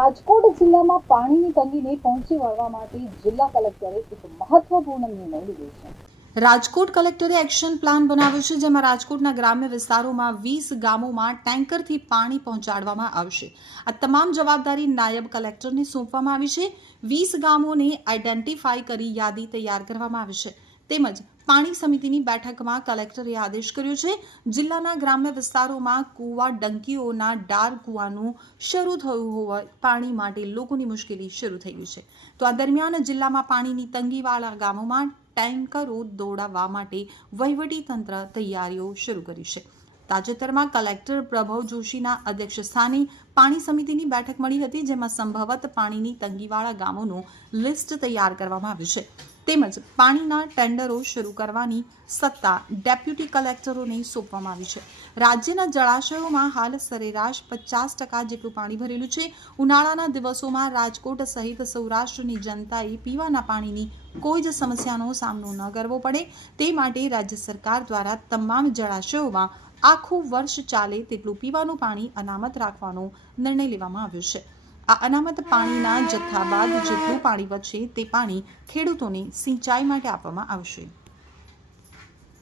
રાજકોટ જિલ્લામાં પાણીની તંગીને પહોંચી વળવા માટે જિલ્લા કલેક્ટરે એક મહત્વપૂર્ણ નિર્ણય લીધો છે. રાજકોટ કલેક્ટરે એક્શન પ્લાન બનાવ્યો છે, જેમાં રાજકોટના ગ્રામ્ય વિસ્તારોમાં વીસ ગામોમાં ટેન્કરથી પાણી પહોંચાડવામાં આવશે. આ તમામ જવાબદારી નાયબ કલેક્ટરને સોંપવામાં આવી છે. વીસ ગામોને આઈડેન્ટિફાઈ કરી યાદી તૈયાર કરવામાં આવી છે. તેમજ પાણી સમિતિની બેઠકમાં કલેક્ટરે આદેશ કર્યો છે. જિલ્લાના ગ્રામ્ય વિસ્તારોમાં કૂવા, ડંકીઓના ડાર કૂવાનું શરૂ થયું હોવા, પાણી માટે લોકોની મુશ્કેલી શરૂ થઈ ગઈ છે. તો આ દરમિયાન જિલ્લામાં પાણીની તંગીવાળા ગામોમાં ટેન્કરો દોડાવવા માટે વહીવટી તંત્ર તૈયારીઓ શરૂ કરી છે. તાજેતરમાં કલેક્ટર પ્રભવ જોશીના અધ્યક્ષ સ્થાને પાણી સમિતિની બેઠક મળી હતી, જેમાં સંભવત પાણીની તંગીવાળા ગામોનું લિસ્ટ તૈયાર કરવામાં આવ્યું છે. તેમજ પાણીના ટેન્ડરો શરૂ કરવાની સત્તા ડેપ્યુટી કલેક્ટરોને સોંપવામાં આવી છે. રાજ્યના જળાશયોમાં હાલ સરેરાશ પચાસ ટકા જેટલું પાણી ભરેલું છે. ઉનાળાના દિવસોમાં રાજકોટ સહિત સૌરાષ્ટ્રની જનતાએ પીવાના પાણીની કોઈ જ સમસ્યાનો સામનો ન કરવો પડે. તે માટે રાજ્ય સરકાર દ્વારા તમામ જળાશયોમાં આખું વર્ષ ચાલે તેટલું પીવાનું પાણી અનામત રાખવાનો નિર્ણય લેવામાં આવ્યો છે. આ અનામત પાણીના જથ્થા બાદ જેટલું પાણી વધશે તે પાણી ખેડૂતોને સિંચાઈ માટે આપવામાં આવશે.